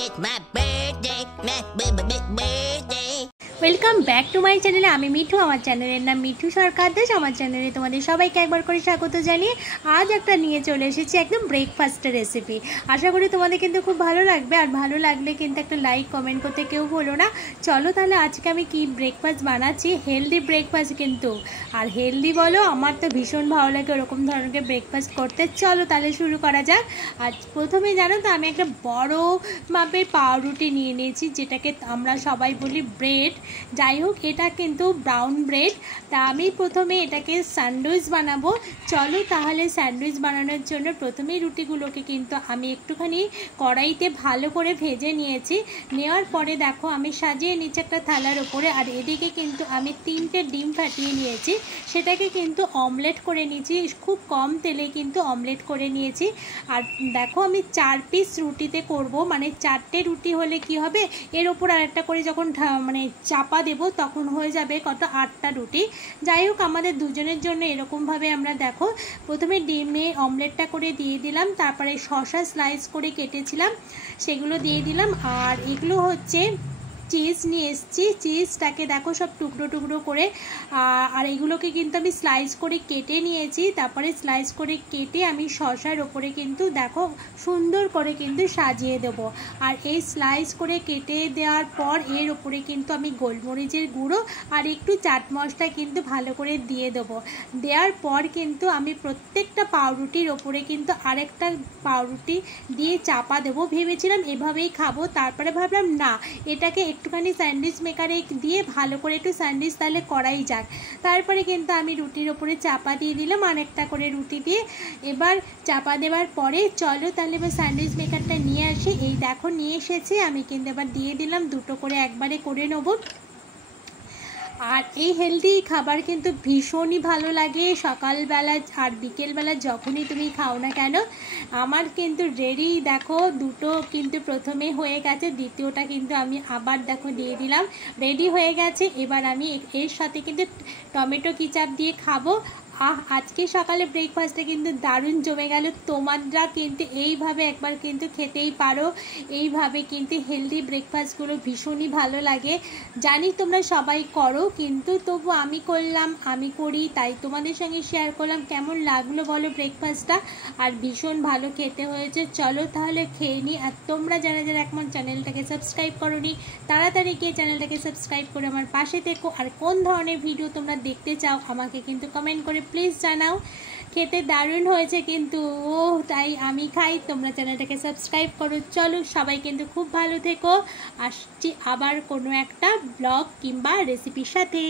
It's my birthday, my birthday. Welcome back to my চ্যানেলে। আমি মিঠু, আমার চ্যানেলের নাম মিঠু সরকার দেশ। আমার চ্যানেলে তোমাদের সবাইকে একবার করে স্বাগত জানিয়ে আজ একটা নিয়ে চলে এসেছি একদম ব্রেকফাস্টের রেসিপি। আশা করি তোমাদের কিন্তু খুব ভালো লাগবে, আর ভালো লাগলে কিন্তু একটা লাইক কমেন্ট করতে কেউ ভুলো না। চলো তাহলে আজকে আমি কি ব্রেকফাস্ট বানাচ্ছি, হেলদি ব্রেকফাস্ট কিন্তু। আর হেলদি বলো, আমার তো ভীষণ ভালো লাগে ওরকম ধরনের ব্রেকফাস্ট করতে। চলো তাহলে শুরু করা যাক। আজ প্রথমে জানো তো আমি একটা বড় মাপের পাউরুটি নিয়ে নিয়েছি, যেটাকে আমরা সবাই বলি ব্রেড। যাই হোক, এটা কিন্তু ব্রাউন ব্রেড। তা আমি প্রথমে এটাকে স্যান্ডউইচ বানাবো। চলো তাহলে স্যান্ডউইচ বানানোর জন্য প্রথমেই রুটিগুলোকে কিন্তু আমি একটুখানি কড়াইতে ভালো করে ভেজে নিয়েছি। নেওয়ার পরে দেখো আমি সাজিয়ে নিচ্ছি একটা থালার ওপরে। আর এদিকে কিন্তু আমি 3টে ডিম ফাটিয়ে নিয়েছি, সেটাকে কিন্তু অমলেট করে নিয়েছি। খুব কম তেলে কিন্তু অমলেট করে নিয়েছি। আর দেখো আমি 4 পিস রুটিতে করব, মানে 4টে রুটি হলে কি হবে, এর ওপর আরেকটা করে যখন মানে চাপা দেব তখন হয়ে যাবে কত, 8টা রুটি। যাই হোক, আমাদের দুজনের জন্য এরকমভাবে আমরা দেখো প্রথমে ডিমে অমলেটটা করে দিয়ে দিলাম, তারপরে শসা স্লাইস করে কেটেছিলাম সেগুলো দিয়ে দিলাম। আর এগুলো হচ্ছে চিজ নিয়ে এসেছি, চিজটাকে দেখো সব টুকরো টুকরো করে। আর এগুলোকে কিন্তু আমি স্লাইস করে কেটে নিয়েছি। তারপরে স্লাইস করে কেটে আমি শসার ওপরে কিন্তু দেখো সুন্দর করে কিন্তু সাজিয়ে দেবো। আর এই স্লাইস করে কেটে দেওয়ার পর এর ওপরে কিন্তু আমি গোলমরিচের গুঁড়ো আর একটু চাট মশলা কিন্তু ভালো করে দিয়ে দেবো। দেওয়ার পর কিন্তু আমি প্রত্যেকটা পাউরুটির ওপরে কিন্তু আরেকটা পাউরুটি দিয়ে চাপা দেবো। ভেবেছিলাম এভাবেই খাবো, তারপরে ভাবলাম না, এটাকে একটুখানি স্যান্ডউইচ মেকারে দিয়ে ভালো করে একটু স্যান্ডউইচ তাহলে করাই যাক। তারপরে কিন্তু আমি রুটির ওপরে চাপা দিয়ে দিলাম আরেকটা করে রুটি দিয়ে। এবার চাপা দেওয়ার পরে চলো তাহলে এবার স্যান্ডউইচ মেকারটা নিয়ে আসি। এই দেখো নিয়ে এসেছি আমি, কিন্তু এবার দিয়ে দিলাম দুটো করে একবারে করে নেবো। আর এই হেলদি খাবার কিন্তু ভীষণই ভালো লাগে সকালবেলা আর বিকেলবেলা যখনই তুমি খাও না কেন। আমার কিন্তু রেডি, দেখো দুটো কিন্তু প্রথমে হয়ে গেছে, দ্বিতীয়টা কিন্তু আমি আবার দেখো দিয়ে দিলাম, রেডি হয়ে গেছে। এবার আমি এর সাথে কিন্তু টমেটো কেচাপ দিয়ে খাবো। আজকে সকালে ব্রেকফাস্টে কিন্তু দারুণ জমে গেল। তোমরা কিন্তু এইভাবে একবার কিন্তু খেতেই পারো। এইভাবে কিন্তু হেলদি ব্রেকফাস্টগুলো ভীষণই ভালো লাগে। জানি তোমরা সবাই করো, কিন্তু তবু আমি করলাম, আমি করি, তাই তোমাদের সঙ্গে শেয়ার করলাম। কেমন লাগলো বলো ব্রেকফাস্টটা? আর ভীষণ ভালো খেতে হয়েছে। চলো তাহলে খেয়ে নিই। আর তোমরা যারা যারা এখন চ্যানেলটাকে সাবস্ক্রাইব করোনি, তাড়াতাড়ি গিয়ে চ্যানেলটাকে সাবস্ক্রাইব করে আমার পাশে থেকো। আর কোন ধরনের ভিডিও তোমরা দেখতে চাও আমাকে কিন্তু কমেন্ট করে প্লিজ জানাও। খেতে দারুণ হয়েছে কিন্তু, তাই আমি খাই, তোমরা চ্যানেলটাকে সাবস্ক্রাইব করো। চলো সবাই কিন্তু খুব ভালো থেকো। আসছি আবার কোনো একটা ব্লগ কিংবা রেসিপির সাথে।